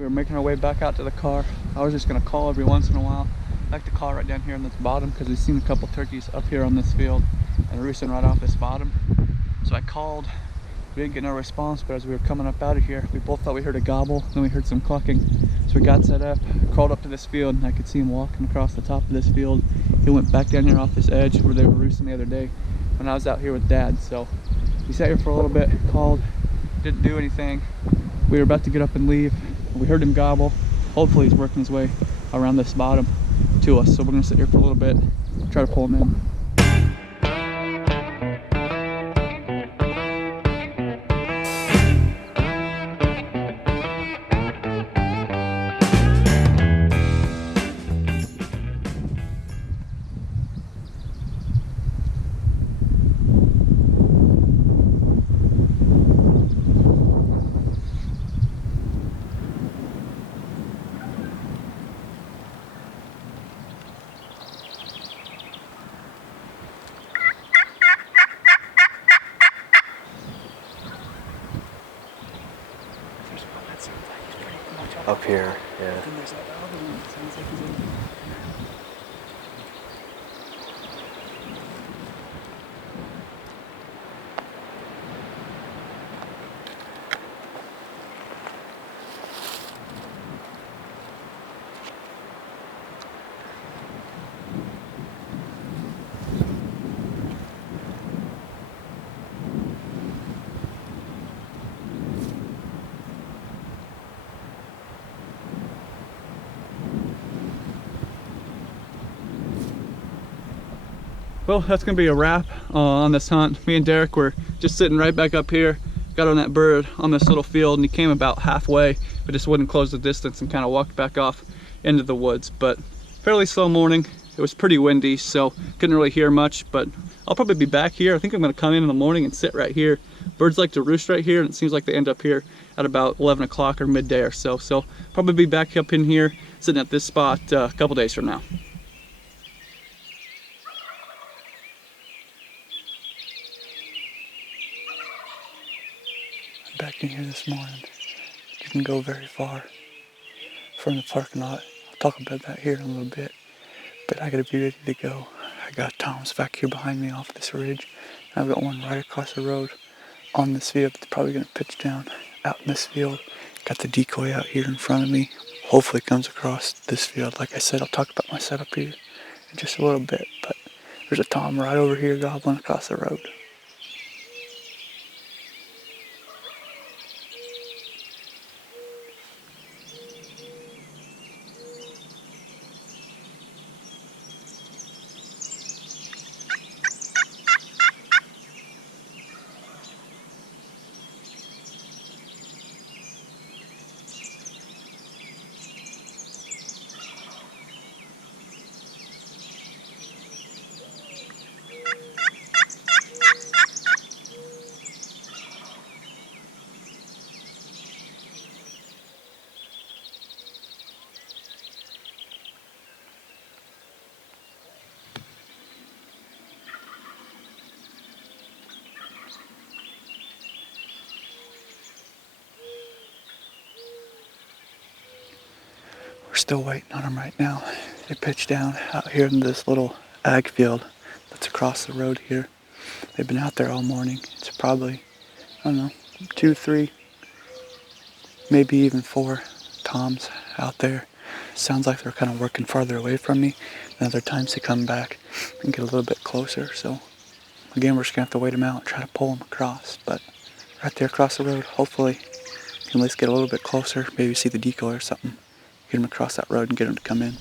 We were making our way back out to the car. I was just gonna call every once in a while. I like to call right down here on this bottom because we've seen a couple turkeys up here on this field and roosting right off this bottom. So I called. We didn't get no response, but as we were coming up out of here, we both thought we heard a gobble, then we heard some clucking. So we got set up, crawled up to this field, and I could see him walking across the top of this field. He went back down here off this edge where they were roosting the other day when I was out here with Dad. So we sat here for a little bit, called, didn't do anything. We were about to get up and leave. We heard him gobble. Hopefully he's working his way around this bottom to us. So we're gonna sit here for a little bit, try to pull him in. Up here, yeah. And there's that other one that sounds like he's in. Well, that's gonna be a wrap on this hunt. Me and Derek were just sitting right back up here, got on that bird on this little field, and he came about halfway, but just wouldn't close the distance and kind of walked back off into the woods. But fairly slow morning. It was pretty windy, so couldn't really hear much, but I'll probably be back here. I think I'm gonna come in the morning and sit right here. Birds like to roost right here, and it seems like they end up here at about 11 o'clock or midday or so. So probably be back up in here, sitting at this spot a couple days from now. Back in here this morning. Didn't go very far from the parking lot. I'll talk about that here in a little bit. But I gotta be ready to go. I got Tom's back here behind me off this ridge. I've got one right across the road on this field that's probably gonna pitch down out in this field. Got the decoy out here in front of me. Hopefully it comes across this field. Like I said, I'll talk about my setup here in just a little bit. But there's a Tom right over here gobbling across the road. We're still waiting on them right now. They pitched down out here in this little ag field that's across the road here. They've been out there all morning. It's probably, I don't know, 2, 3, maybe even 4 Toms out there. Sounds like they're kind of working farther away from me. And other times they come back and get a little bit closer. So again, we're just gonna have to wait them out and try to pull them across. But right there across the road, hopefully you can at least get a little bit closer, maybe see the decoy or something. Get them across that road and get them to come in.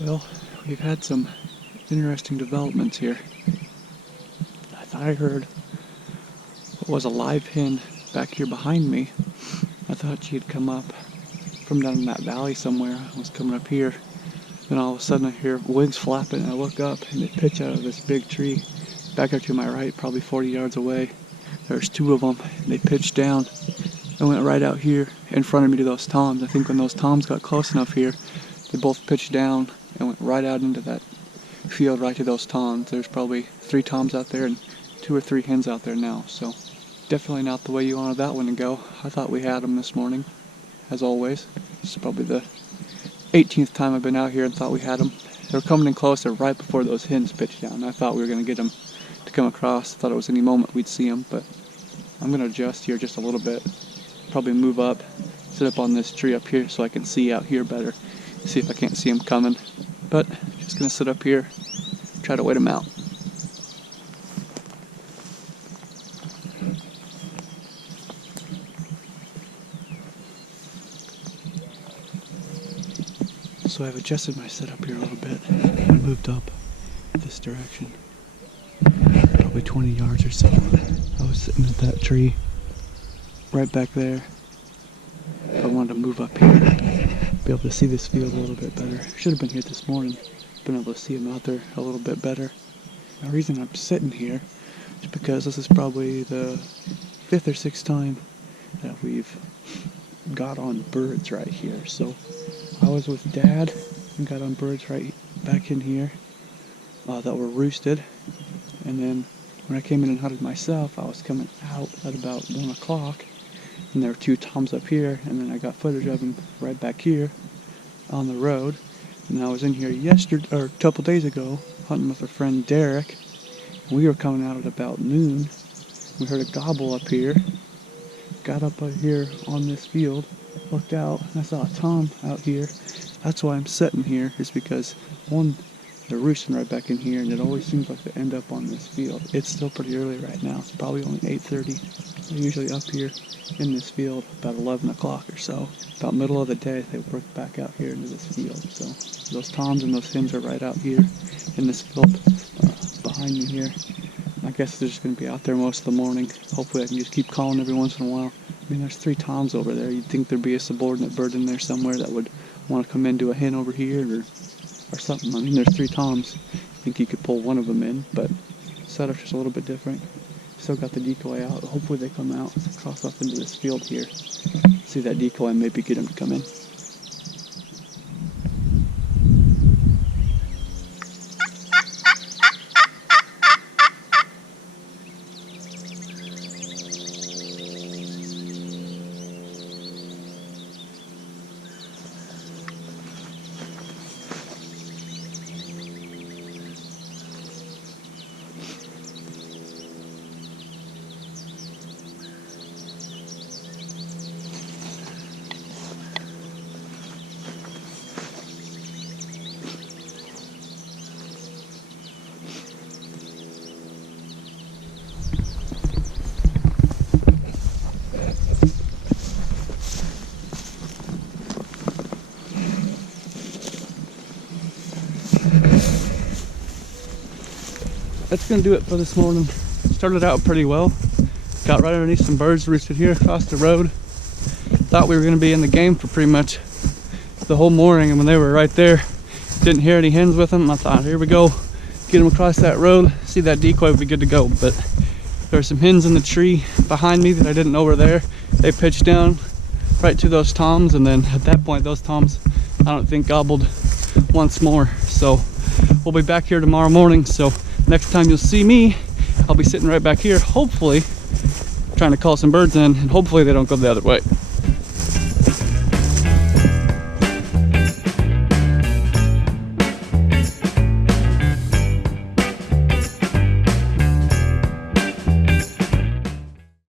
Well, we've had some interesting developments here. I thought I heard what was a live hen back here behind me. I thought she had come up from down in that valley somewhere, was coming up here. Then all of a sudden I hear wings flapping and I look up and they pitch out of this big tree back there to my right, probably 40 yards away. There's two of them and they pitched down and went right out here in front of me to those toms. I think when those toms got close enough here, they both pitched down and went right out into that field right to those toms. There's probably 3 toms out there and 2 or 3 hens out there now, so definitely not the way you wanted that one to go. I thought we had them this morning, as always. This is probably the 18th time I've been out here and thought we had them. They were coming in closer right before those hens pitched down. I thought we were going to get them to come across. I thought it was any moment we'd see them, but I'm going to adjust here just a little bit. Probably move up, sit up on this tree up here so I can see out here better. See if I can't see them coming. But just going to sit up here, try to wait them out. So I've adjusted my setup here a little bit. I moved up this direction, probably 20 yards or so. I was sitting at that tree right back there. I wanted to move up here, be able to see this field a little bit better. Should have been here this morning, been able to see them out there a little bit better. The reason I'm sitting here is because this is probably the 5th or 6th time that we've got on birds right here. So I was with Dad and got on birds right back in here that were roosted, and then when I came in and hunted myself, I was coming out at about 1 o'clock, and there were 2 toms up here, and then I got footage of them right back here on the road. And I was in here yesterday, or a couple days ago, hunting with a friend Derek, and we were coming out at about noon. We heard a gobble up here, got up here on this field, looked out, and I saw a tom out here. That's why I'm sitting here, is because one, they're roosting right back in here, and it always seems like they end up on this field. It's still pretty early right now. It's probably only 8:30. They're usually up here in this field about 11 o'clock or so. About middle of the day, they work back out here into this field. So those toms and those hens are right out here in this field behind me here. I guess they're just going to be out there most of the morning. Hopefully I can just keep calling every once in a while. I mean, there's 3 toms over there. You'd think there'd be a subordinate bird in there somewhere that would want to come into a hen over here or something. I mean, there's 3 toms. I think you could pull one of them in, but setup's just a little bit different. Still got the decoy out. Hopefully they come out, cross off into this field here. See that decoy and maybe get them to come in. That's gonna do it for this morning. Started out pretty well. Got right underneath some birds roosted here across the road. Thought we were gonna be in the game for pretty much the whole morning, and when they were right there, didn't hear any hens with them. I thought, here we go, get them across that road, see that decoy, would be good to go. But there were some hens in the tree behind me that I didn't know were there. They pitched down right to those toms, and then at that point those toms I don't think gobbled once more. So we'll be back here tomorrow morning. So next time you'll see me, I'll be sitting right back here, hopefully trying to call some birds in, and hopefully they don't go the other way.